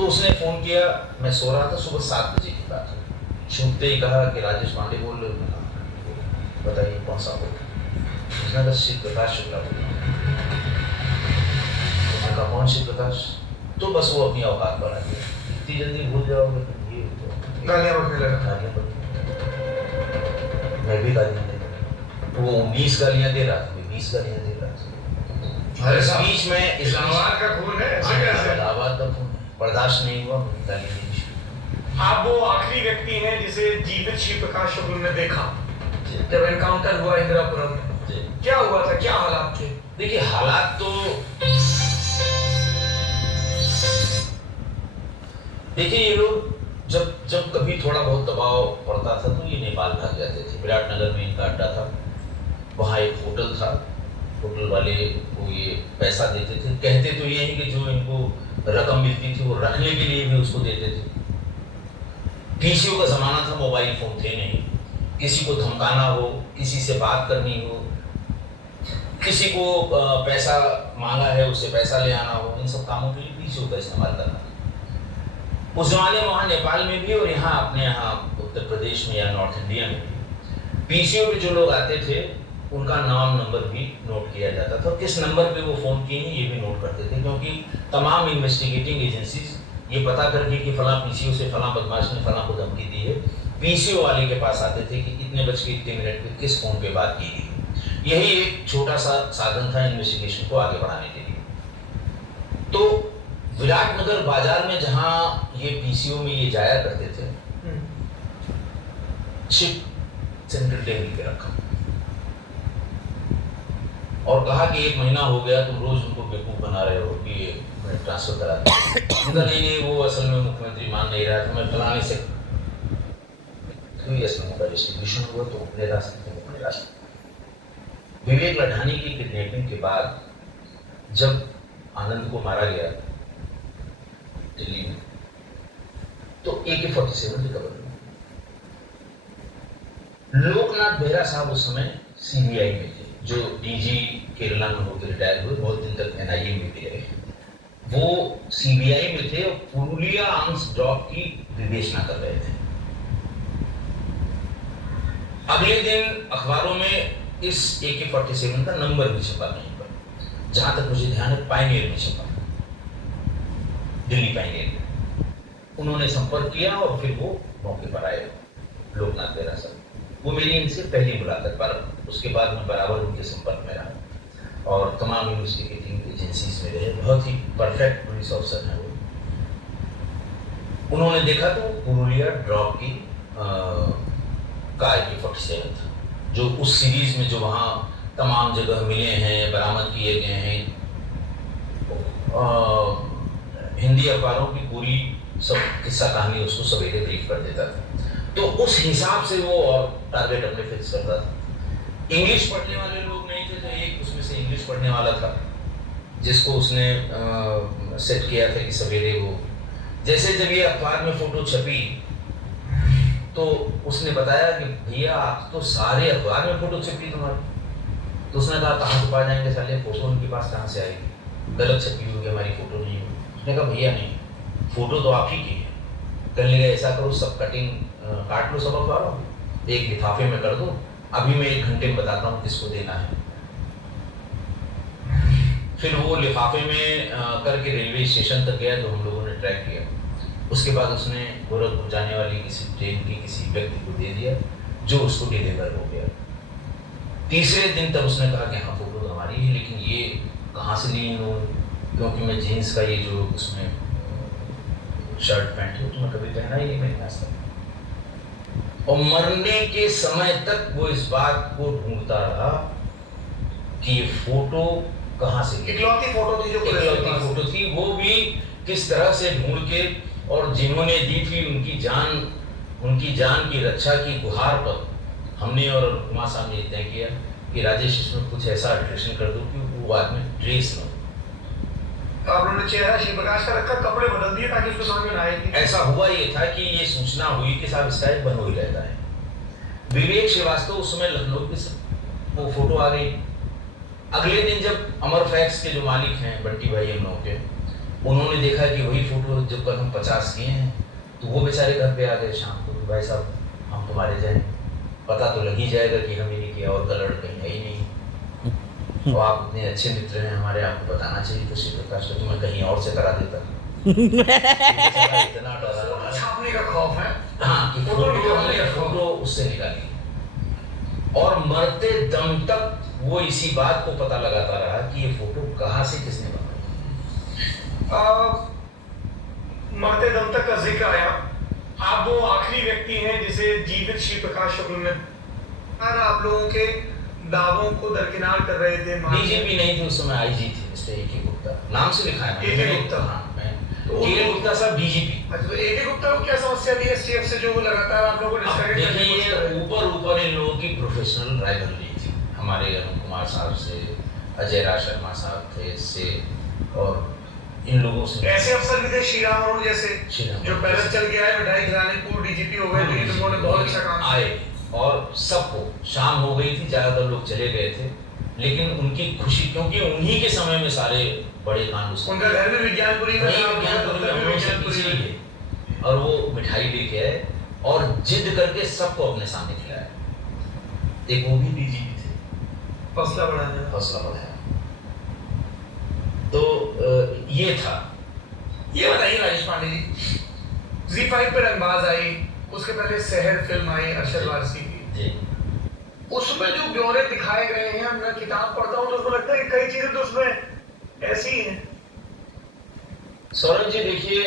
तो उसने फ़ोन किया, मैं सो रहा था, सुबह 7 बजे की बात है। छूटते ही कहा कि राजेश पांडे बोल रहे हो? बताइए कौन सा बोल? उसने कहा शिव प्रकाश शुक्ला बोल रहा हूँ। मैंने कहा कौन शिव प्रकाश? तो बस वो अपनी औकात बढ़ा दिया, इतनी जल्दी भूल जाओगे तुम, ये गालियाँ बकने लगा। गालियाँ बकने, मैं भी गालियाँ दे रहा, वो 19 गालियाँ दे रहा था, मैं 20 गालियाँ दे रहा था। इस बीच में इस्लामाबाद का खून है, ऐसे कैसे? इस्लामाबाद का खून है, बर्दाश्त नहीं हुआ, गालियाँ देनी शुरू। आप वो आखिरी व्यक्ति हैं जिसे जीवित शिव प्रकाश शुक्ल ने देखा जब एनकाउंटर हुआ इंदिरापुरम में। क्या हुआ था, क्या हालात थे? देखिए हालात तो देखिए, ये लोग जब कभी थोड़ा बहुत दबाव पड़ता था तो ये नेपाल भाग जाते थे। विराटनगर में इनका अड्डा था, वहाँ एक होटल था, होटल वाले को ये पैसा देते थे, कहते तो ये है कि जो इनको रकम मिलती थी वो रखने के लिए भी उसको देते थे। पीसीओ का ज़माना था, मोबाइल फ़ोन थे नहीं, किसी को धमकाना हो, किसी से बात करनी हो, किसी को पैसा मांगा है उससे पैसा ले आना हो, इन सब कामों के लिए पीसीओ का इस्तेमाल करना था। उस ज़माने में वहाँ नेपाल में भी और यहाँ अपने यहाँ उत्तर प्रदेश में या नॉर्थ इंडिया में भी पीसीओ पे जो लोग आते थे उनका नाम नंबर भी नोट किया जाता था, किस नंबर पे वो फ़ोन किए हैं ये भी नोट करते थे, क्योंकि तमाम इन्वेस्टिगेटिंग एजेंसीज ये पता करके कि फला पीसीओ से फला बदमाश ने फला को धमकी दी है, पीसीओ वाले के पास आते थे कि इतने बज के इतने मिनट पे किस फ़ोन पे बात की गई। यही एक छोटा सा साधन था इन्वेस्टिगेशन को आगे बढ़ाने के लिए। तो विराटनगर बाजार में जहाँ ये पीसीओ में ये जाया करते थे, शिप सेंट्रल टेबल पे रखा और कहा कि 1 महीना हो गया तुम रोज उनको बेवकूफ बना रहे हो कि मैं ट्रांसफर करा दूं। नहीं वो असल में मुख्यमंत्री मान नहीं रहा था, मैं फलाने से उनका डिस्ट्रीब्यूशन हुआ तो अपने रास्ते। विवेक लठानी की किडनैपिंग के बाद जब आनंद को मारा गया दिल्ली में, तो AK-47 रिकवर हुआ। लोकनाथ बेहरा साहब उस समय सीबीआई में थे, जो डीजी केरला में होकर रिटायर हुए, बहुत दिन तक एनआईए में भी रहे। वो सीबीआई में थे और पुरुलिया आर्म्स ड्रॉप की विवेचना कर रहे थे। अगले दिन अखबारों में इस AK-47 का नंबर भी छपा नहीं पर, जहां तक मुझे ध्यान है पायनियर में छपा, दिल्ली पायनियर में। उन्होंने संपर्क किया और फिर वो मौके पर आए लोकनाथ बेहरा साहब। वो मेरी इनसे पहली मुलाकात, पर उसके बाद मैं बराबर उनके संपर्क में रहा और तमाम इन्वेस्टिगेटिंग एजेंसीज में रहे। बहुत ही परफेक्ट पुलिस ऑफिसर हैं वो। उन्होंने देखा तो पुरुलिया ड्रॉप की AK-47 था, जो उस सीरीज में जो वहाँ तमाम जगह मिले हैं, बरामद किए गए हैं, हिंदी अखबारों की पूरी सब किस्सा कहानी उसको सवेरे ब्रीफ कर देता था। तो उस हिसाब से वो और टारगेट अपने फिक्स करता था। इंग्लिश पढ़ने वाले लोग नहीं थे, तो एक उसमें से इंग्लिश पढ़ने वाला था जिसको उसने सेट किया था कि सवेरे वो, जैसे जब ये अखबार में फोटो छपी तो उसने बताया कि भैया आप तो सारे अखबार में फोटो छपी तुम्हारी। तो उसने कहा कहाँ से पा जाएंगे साले, फोटो उनके पास कहाँ से आएगी, गलत छपी होगी, हमारी फोटो नहीं होगी। उसने कहा भैया नहीं, फोटो तो आप ही की है। कहने लगे ऐसा करो सब कटिंग काट लो सब अखबारों, एक लिफाफे में कर दो, अभी मैं 1 घंटे में बताता हूँ किसको देना है। फिर वो लिफाफे में करके रेलवे स्टेशन तक गया, तो हम लोगों ने ट्रैक किया। उसके बाद उसने गोरखपुर जाने वाली किसी ट्रेन की किसी व्यक्ति को दे दिया, जो उसको डिलीवर हो गया। तीसरे दिन तब उसने कहा कि हाँ फोटो तो हमारी है, लेकिन ये कहाँ से ली इन्होंने, क्योंकि मैं जीन्स का ये जो उसमें शर्ट पैंट है तो मैं कभी पहना ही नहीं, मैंने आज तक। और मरने के समय तक वो इस बात को ढूंढता रहा कि ये फोटो कहाँ से, इकलौती फोटो थी जो इकलौती फोटो थी, वो भी किस तरह से ढूंढ के, और जिन्होंने दी थी उनकी जान की रक्षा की गुहार पर हमने और कुमार साहब ने तय किया कि राजेश इसमें कुछ ऐसा अल्ट्रेशन कर दो कि वो बाद में ट्रेस न हो। तो आप लोगों ने चेहरा शिव प्रकाश का रखकर कपड़े बदल दिए ताकि उसको समझ में ना आए। ऐसा हुआ ये था कि ये सूचना हुई कि साहब इसका एक बनो ही रहता है। विवेक श्रीवास्तव उस समय लखनऊ की वो फोटो आ गई। अगले दिन जब अमर फैक्स के जो मालिक हैं बंटी भाई हम लोगों के, उन्होंने देखा कि वही फोटो जो कल हम 50 किए हैं, तो वो बेचारे घर पे आ गए शाम को, भाई साहब हम तुम्हारे जाए, पता तो लग ही जाएगा कि हम ही नहीं किया और कलर कहीं है ही नहीं, और आप इतने अच्छे मित्र हैं हमारे, आपको बताना चाहिए तो श्री प्रकाश को, मैं कहीं और से करा देता। इतना डरा छापने का खौफ है। हाँ, कि फोटो उससे निकाली, और मरते दम तक वो इसी बात को पता लगाता रहा कि ये फोटो कहाँ से किसने बनाई। मरते दम तक का जिक्र आया, आप वो आखिरी व्यक्ति हैं जिसे जीवित श्री प्रकाश शुक्ल ने आप लोगों के दावों को दरकिनार कर रहे थे। डीजीपी नहीं थे उस समय, आईजी थे मिस्टर ए.के. गुप्ता, नाम से लिखा है ए.के. गुप्ता। हाँ, ए.के. गुप्ता साहब डीजीपी। अच्छा, तो ए.के. गुप्ता को क्या समस्या थी एसटीएफ से जो वो लगातार आप लोगों को डिस्क्रेडिट करने की कोशिश कर रहे थे? ऊपर इन लोगों की प्रोफेशनल राइवलरी थी, हमारे अरुण कुमार साहब से, अजय राज शर्मा साहब थे इससे, और इन लोगों से ऐसे अफसर भी थे श्रीराम अरुण जैसे, जो पहले चल के आए, मिठाई खिलाने पूर्व डीजीपी हो गए, तो ये लोगों ने बहुत अच्छा काम आए, और सबको शाम हो गई थी, ज्यादातर लोग चले गए थे, लेकिन उनकी खुशी, क्योंकि उन्हीं के समय में सारे बड़े कांड, उनका घर भी विज्ञानपुरी में है, और वो मिठाई लेके आए और जिद करके सबको अपने सामने खिलाया। एक वो भी डीजीपी थे, हौसला बढ़ाया। तो ये था। ये बताइए राजेश पांडे जी, Z5 पे रंगबाज आई, उसके पहले शहर फिल्म आई अरशद वारसी की, उसमें जो ब्यौरे दिखाए गए हैं, मैं किताब पढ़ता हूँ तो उसमें लगता है कि कई चीजें तो उसमें ऐसी ही हैं। सौरभ जी देखिए,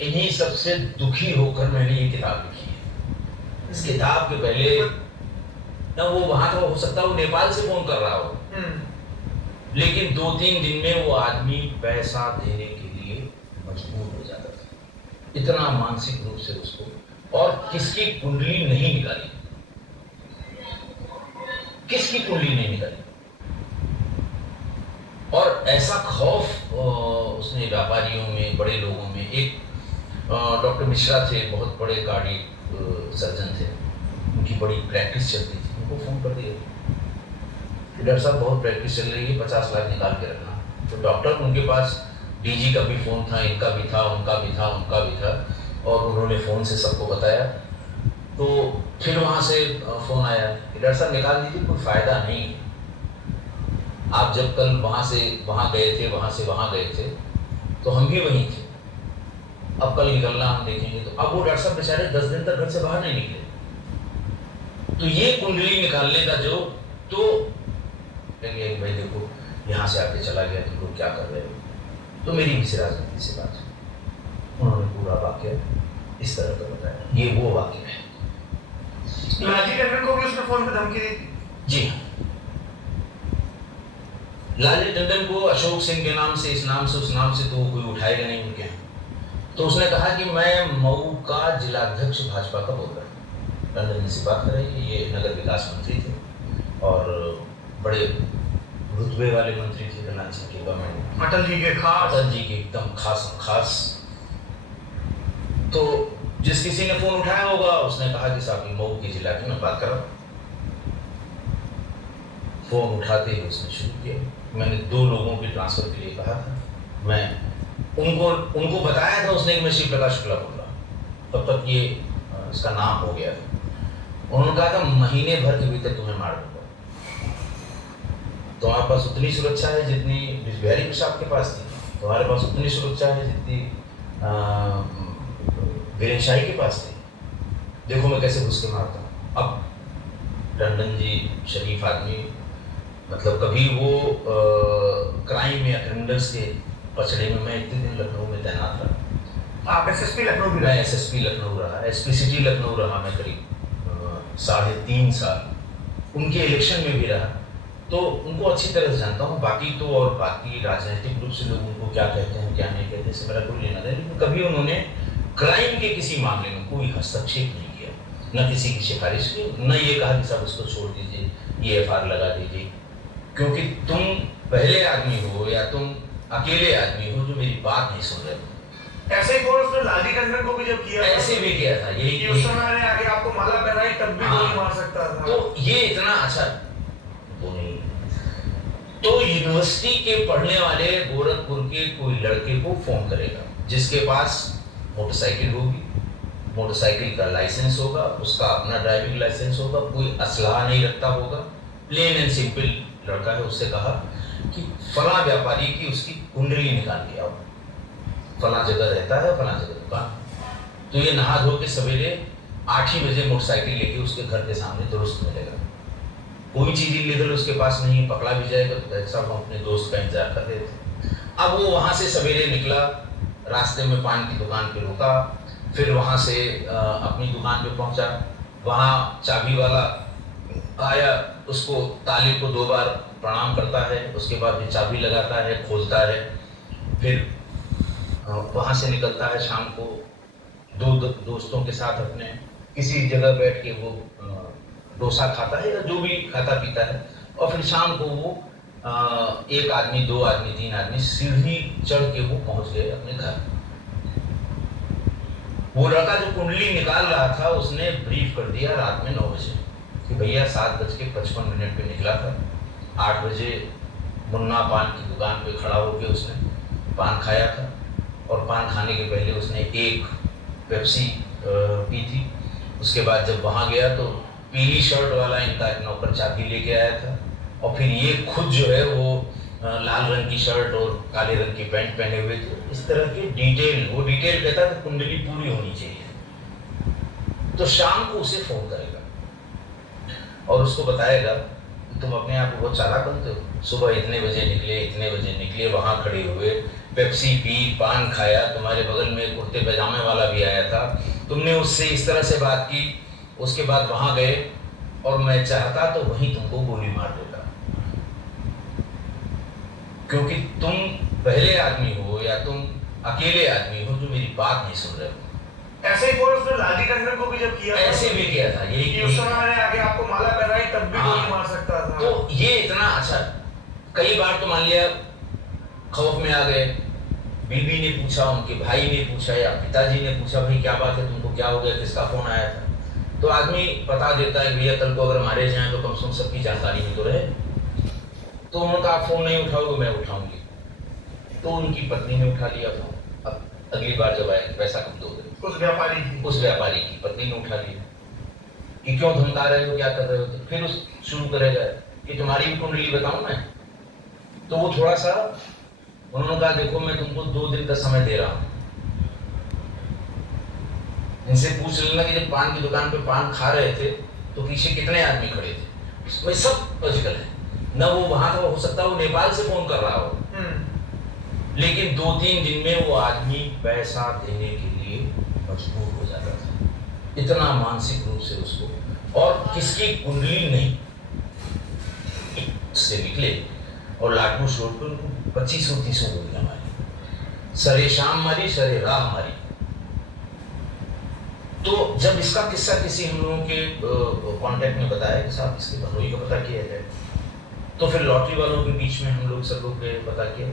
इन्हीं सबसे दुखी होकर मैंने ये किताब लिखी है। इस किताब के पहले ना वो वहां था, हो सकता है वो नेपाल से फोन कर रहा हो, लेकिन 2-3 दिन में वो आदमी पैसा देने के लिए मजबूर हो जाता था, इतना मानसिक रूप से उसको, और किसकी कुंडली नहीं निकाली, किसकी कुंडली नहीं निकाली, और ऐसा खौफ उसने व्यापारियों में, बड़े लोगों में, एक डॉक्टर मिश्रा थे, बहुत बड़े कार्डियक सर्जन थे, उनकी बड़ी प्रैक्टिस चलती थी, उनको फोन कर दिया, डॉक्टर साहब बहुत प्रैक्टिस चल रही है, 50 लाख निकाल के रखना। तो डॉक्टर, उनके पास डीजी का भी फोन था, इनका भी था, उनका भी था, और उन्होंने फोन से सबको बताया। तो फिर वहाँ से फोन आया कि डॉक्टर साहब निकाल दीजिए, कोई फायदा नहीं, आप जब कल वहाँ से वहाँ गए थे, वहाँ से वहाँ गए थे, तो हम भी वहीं थे, अब कल निकलना हम देखेंगे। तो अब वो डॉक्टर साहब बेचारे 10 दिन तक घर से बाहर नहीं निकले। तो ये कुंडली निकालने का जो, तो भाई देखो यहाँ से आके चला गया, तुम लोग क्या कर रहे हो, तो मेरी भी राजनीति से बात हुई, उन्होंने पूरा वाक्य इस तरह का बताया, ये वो वाक्य है। लालजी टंडन को भी उसने फोन पे धमकी दी? जी हाँ, लालजी टंडन को अशोक सिंह के नाम से, इस नाम से, उस नाम से, तो कोई उठाएगा नहीं उनके यहाँ। तो उसने कहा कि मैं मऊ का जिलाध्यक्ष भाजपा का बोल रहा हूँ। टंडन ने से बात कराई, ये नगर विकास मंत्री थे और बड़े रुतबे वाले मंत्री थे कल्याण सिंह के गवर्नमेंट, अटल जी के एकदम खास। तो जिस किसी ने फोन उठाया होगा उसने कहा कि साहब मऊ के जिला की मैं बात कर रहा हूँ। फोन उठाते ही उसने शुरू किया, मैंने 2 लोगों की ट्रांसफर के लिए कहा था, मैं उनको बताया था उसने कि मैं श्री प्रकाश शुक्ला बोल रहा हूँ, तब तक ये इसका नाम हो गया था। उन्होंने कहा था महीने भर के भीतर तुम्हें मार दूंगा। तुम्हारे पास उतनी सुरक्षा है जितनी बिहारी प्रसाद के पास थी, तुम्हारे पास उतनी सुरक्षा है जितनी वीरेन शाही के पास थी, देखो मैं कैसे घुस के मारता हूँ। अब टंडन जी शरीफ आदमी, मतलब कभी वो क्राइम या क्रिमिनल्स के पचड़े में, मैं इतने दिन लखनऊ में तैनात रहा। आप एसएसपी लखनऊ भी? मैं एसएसपी लखनऊ रहा, एसपी सिटी लखनऊ रहा मैं करीब 3.5 साल, उनके इलेक्शन में भी रहा, तो उनको अच्छी तरह से जानता हूँ। बाकी तो, और बाकी राजनीतिक रूप से लोग उनको क्या कहते हैं क्या नहीं कहते, इससे मेरा कोई लेना देना, लेकिन कभी उन्होंने क्राइम के किसी मामले में कोई हस्तक्षेप नहीं किया, न किसी की सिफारिश की, न ये कहा कि साहब उसको छोड़ दीजिए, ये एफआईआर लगा दीजिए, क्योंकि तुम पहले आदमी हो या तुम अकेले आदमी हो जो मेरी बात नहीं सुन रहे हो। ऐसे ही फोन उसने लालजी टंडन को भी जब किया, ऐसे भी किया था, यही उस समय आगे आपको माला पहनाई तब भी गोली मार सकता था। तो ये इतना अच्छा वो नहीं, तो यूनिवर्सिटी के पढ़ने वाले गोरखपुर के कोई लड़के को फोन करेगा जिसके पास मोटरसाइकिल होगी, मोटरसाइकिल का लाइसेंस होगा, उसका अपना ड्राइविंग लाइसेंस होगा, कोई असलहा नहीं रखता होगा, प्लेन एंड सिंपल लड़का है। उससे कहा कि फला व्यापारी की उसकी कुंडली निकाल के आओ, फला जगह रहता है, फला जगह दुकान। तो ये नहा धो के सवेरे 8 ही बजे मोटरसाइकिल लेके उसके घर के सामने दुरुस्त मिलेगा। कोई चीज इलीगल उसके पास नहीं, पकड़ा भी जाएगा तो सब अपने दोस्त का इंतजार कर रहे थे। अब वो वहां से सवेरे निकला, रास्ते में पान की दुकान पे रुका, फिर वहां से अपनी दुकान पे पहुंचा। वहां चाबी वाला आया, उसको ताले को 2 बार प्रणाम करता है, उसके बाद भी चाबी लगाता है, खोलता है, फिर वहां से निकलता है। शाम को 2 दोस्तों के साथ अपने किसी जगह बैठ के वो डोसा खाता है या जो भी खाता पीता है, और फिर शाम को वो 1 आदमी, 2 आदमी, 3 आदमी सीढ़ी चढ़ के वो पहुंच गए अपने घर। वो लड़का जो कुंडली निकाल रहा था उसने ब्रीफ कर दिया रात में 9 बजे कि भैया 7:55 पे निकला था, 8 बजे मुन्ना पान की दुकान पे खड़ा होकर उसने पान खाया था, और पान खाने के पहले उसने 1 पेप्सी पी थी। उसके बाद जब वहाँ गया तो पीली शर्ट वाला इनका नौकर चाबी लेके आया था, और फिर ये खुद जो है वो लाल रंग की शर्ट और काले रंग की पैंट पहने हुए थे। इस तरह के डिटेल, वो डिटेल कहता था कुंडली पूरी होनी चाहिए। तो शाम को उसे फोन करेगा और उसको बताएगा तुम अपने आप को बहुत चालाक बनते हो, सुबह इतने बजे निकले, वहाँ खड़े हुए, पेप्सी पी, पान खाया, तुम्हारे बगल में कुर्ते पैजामे वाला भी आया था, तुमने उससे इस तरह से बात की, उसके बाद वहाँ गए, और मैं चाहता तो वहीं तुमको गोली मार देता, क्योंकि तुम पहले आदमी हो या तुम अकेले आदमी हो जो मेरी बात नहीं सुन रहे हो। ऐसे ही बोल उसने लाली टंडन को भी जब किया, ऐसे भी किया था, यही कि उस समय मैंने आगे आपको माला पहनाई तब भी गोली मार सकता था। तो ये इतना अच्छा, कई बार तो मान लिया खौफ में आ गए, बीबी ने पूछा, उनके भाई ने पूछा या पिताजी ने पूछा, भाई क्या बात है, तुमको क्या हो गया, किसका फोन आया था, तो आदमी बता देता है भैया कल को अगर मारे जाएं तो कम से कम सबकी जानकारी में तो रहे। तो उन्होंने कहा फोन नहीं उठाओगे, मैं उठाऊंगी। तो उनकी पत्नी ने उठा लिया फोन। अब अगली बार जब आए पैसा कब दोगे, उस व्यापारी की पत्नी ने उठा लिया कि क्यों धमका रहे हो, क्या कर रहे हो। तो फिर उस शुरू करेगा कि तुम्हारी भी कुंडली बताऊं मैं। तो वो थोड़ा सा, उन्होंने कहा देखो मैं तुमको 2 दिन का समय दे रहा हूं, इनसे पूछ लेना कि जब पान की दुकान पे पान खा रहे थे तो पीछे कितने आदमी खड़े थे, भाई सब लॉजिकल है ना। वो वहां था, हो सकता है वो नेपाल से फोन कर रहा हो, लेकिन 2-3 दिन में वो आदमी पैसा देने के लिए मजबूर हो जाता था, इतना मानसिक रूप से उसको। और किसकी कुंडली नहीं से निकले, और लाटूस रोड पर उनको 2500-3000 गोलियां मारी, सरे शाम मारी, सरे राह मारी। तो जब इसका किस्सा किसी हम लोगों के कांटेक्ट में बताया कि साहब इसके भदोही का पता किया जाए, तो फिर लॉटरी वालों के बीच में हम लोग सब लोग पता किया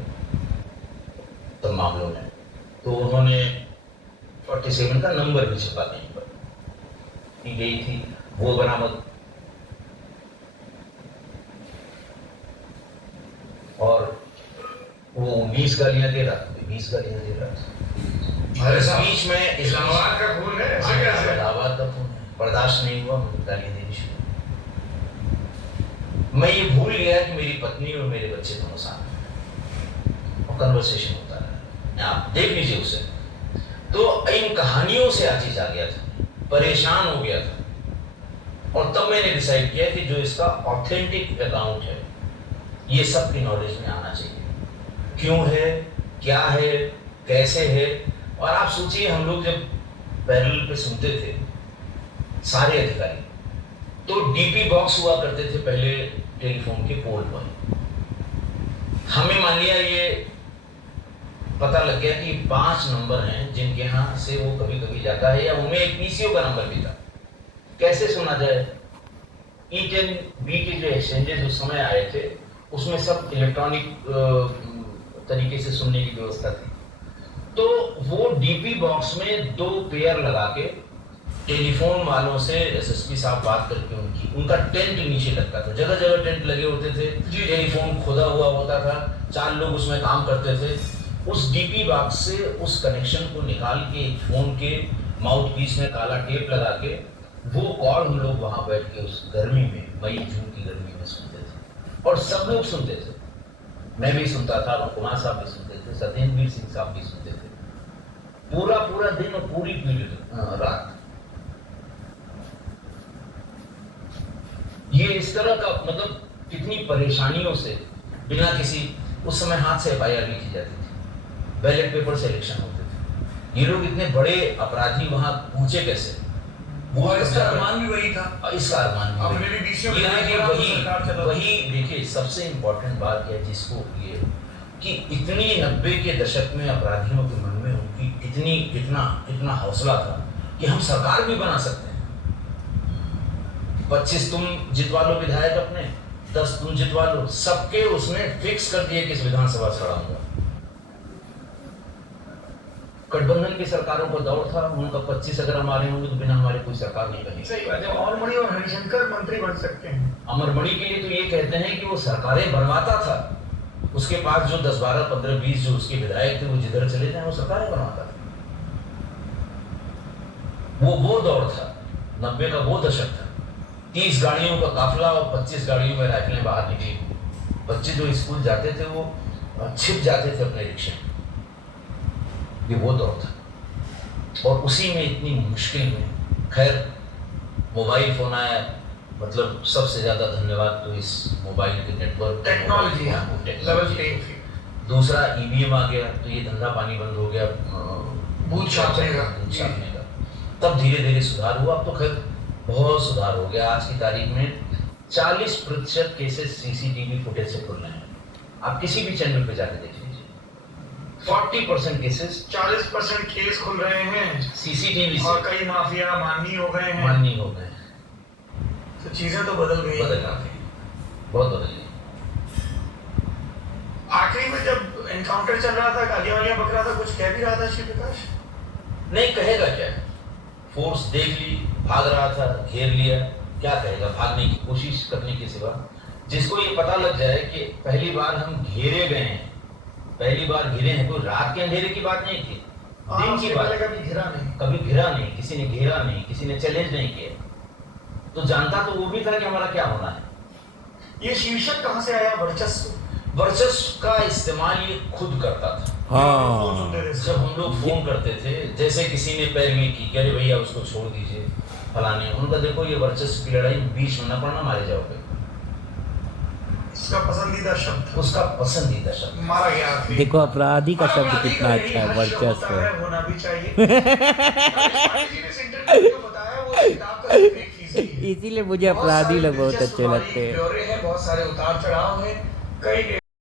तब मामलों में, तो उन्होंने 47 का नंबर भी छपा कहीं पर की गई थी, वो बरामद। और वो 20 गालियां दे रहा था, 20 गालियां दे रहा था। इस बीच में इस्लामाबाद का खून है, इस्लामाबाद का खून है, बर्दाश्त नहीं हुआ, मुझे गालियां देनी शुरू। मैं ये भूल गया कि मेरी पत्नी और मेरे बच्चे दोनों साथ हैं, और कन्वर्सेशन होता रहा, आप देख लीजिए उसे। तो इन कहानियों से आजीज आ गया था, परेशान हो गया था, और तब मैंने डिसाइड किया कि जो इसका ऑथेंटिक अकाउंट है ये सबकी नॉलेज में आना चाहिए, क्यों है, क्या है, कैसे है। और आप सोचिए हम लोग जब पैरेलल पे सुनते थे सारे अधिकारी, तो डीपी बॉक्स हुआ करते थे पहले टेलीफोन के पोल पर। हमें मान लिया ये पता लग गया कि 5 नंबर हैं जिनके यहाँ से वो कभी कभी जाता है, या उनमें एक पीसीओ का नंबर भी था। कैसे सुना जाए, E10 B के जो एक्सचेंजेस उस समय आए थे उसमें सब इलेक्ट्रॉनिक तरीके से सुनने की व्यवस्था थी। तो वो डीपी बॉक्स में 2 पेयर लगा के टेलीफोन वालों से एसएसपी साहब बात करके उनका टेंट नीचे लगता था, जगह जगह टेंट लगे होते थे, टेलीफोन खुदा हुआ होता था, 4 लोग उसमें काम करते थे। उस डीपी बॉक्स से उस कनेक्शन को निकाल के एक फोन के माउथ पीस में काला टेप लगा के वो कॉल हम लोग वहां बैठ के उस गर्मी में, मई जून की गर्मी में सुनते थे और सब लोग सुनते थे। मैं भी सुनता था, कुमार साहब भी सुनते थे, सत्येंद्र सिंह साहब भी सुनते थे, पूरा पूरा दिन और पूरी रात। ये इस तरह का मतलब कितनी परेशानियों से बिना किसी, उस समय हाथ से एफआईआर लिखी जाती थी, बैलेट पेपर से इलेक्शन होते थे। ये लोग इतने बड़े अपराधी वहां पहुंचे कैसे? वो इसका अरमान भी वही था, इसका अरमान हमने भी बीसीओ ये देखिए वही देखिए सबसे इम्पोर्टेंट बात है जिसको ये कि इतनी 90 के दशक में अपराधियों के मन में उनकी इतना हौसला था कि हम सरकार भी बना सकते हैं। 25 तुम जितवा लो विधायक अपने, 10 तुम जितवा लो, सबके उसने फिक्स कर दिए किस विधानसभा से खड़ा होगा। गठबंधन की सरकारों का दौर था, उनका 25 अगर हमारे होंगे तो बिना हमारे कोई सरकार नहीं बनी। सही बात है। अमरमणि और हरिशंकर मंत्री बन सकते हैं। अमरमणि के लिए तो ये कहते हैं कि वो सरकारें बनवाता था, उसके पास जो 10, 12, 15, 20 जो उसके विधायक थे वो जिधर चले जाए वो सरकारें बनवाता था। वो दौर था, 90 का वो दशक था। 30 गाड़ियों का काफिला और 25 गाड़ियों में राइफलें बाहर निकली। बच्चे जो स्कूल जाते थे वो छिप जाते थे अपने रिक्शे में। ये वो दौर था और उसी में इतनी मुश्किल में खैर मोबाइल फोन आया। मतलब सबसे ज्यादा धन्यवाद तो इस मोबाइल के नेटवर्क टेक्नोलॉजी टेक्नोलॉजी। दूसरा ईवीएम आ गया तो ये धंधा पानी बंद हो गया, बूथ छापने का। तब धीरे धीरे सुधार हुआ। अब तो खैर बहुत सुधार हो गया। आज की तारीख में 40% केसेस सीसीटीवी फुटेज से खुल रहे हैं। आप किसी भी चैनल पे जाके देख लीजिए, 40% केसेस, 40% केस खुल रहे हैं सीसीटीवी से। और कई माफिया माननीय हो गए हैं। माननीय हो गए। तो चीजें तो बदल गई, बहुत बदल गई। आखिरी में जब एनकाउंटर चल रहा था, गालियां वालियां बक रहा था, कुछ कह भी रहा था शिव प्रकाश? नहीं कहेगा क्या, फोर्स देख ली, भाग रहा था, घेर लिया, क्या कहेगा भागने की कोशिश करने के सिवा। जिसको ये पता लग जाए कि पहली बार हम घेरे गए हैं, पहली बार घिरे हैं, कोई रात के अंधेरे की बात नहीं थी, दिन की बात। कभी घिरा नहीं, किसी ने घेरा नहीं, किसी ने चैलेंज नहीं किया, तो जानता तो वो भी था कि हमारा क्या होना है। ये शीर्षक कहां से आया, वर्चस्व? वर्चस्व का इस्तेमाल ये खुद करता था। हाँ, जब हम लोग फोन करते थे, जैसे किसी ने पैरवी की, अरे भैया उसको छोड़ दीजिए फलाने, उनका देखो ये वर्चस्व की लड़ाई बीच में न पड़ना, मारे जाओगे। उसका पसंदीदा शब्द, उसका पसंदीदा शब्द मारा गया। देखो अपराधी का शब्द कितना अच्छा है, वर्चस्व होना भी चाहिए। इसीलिए मुझे अपराधी लोग बहुत अच्छे लगते हैं। बहुत सारे उतार चढ़ाव है, कई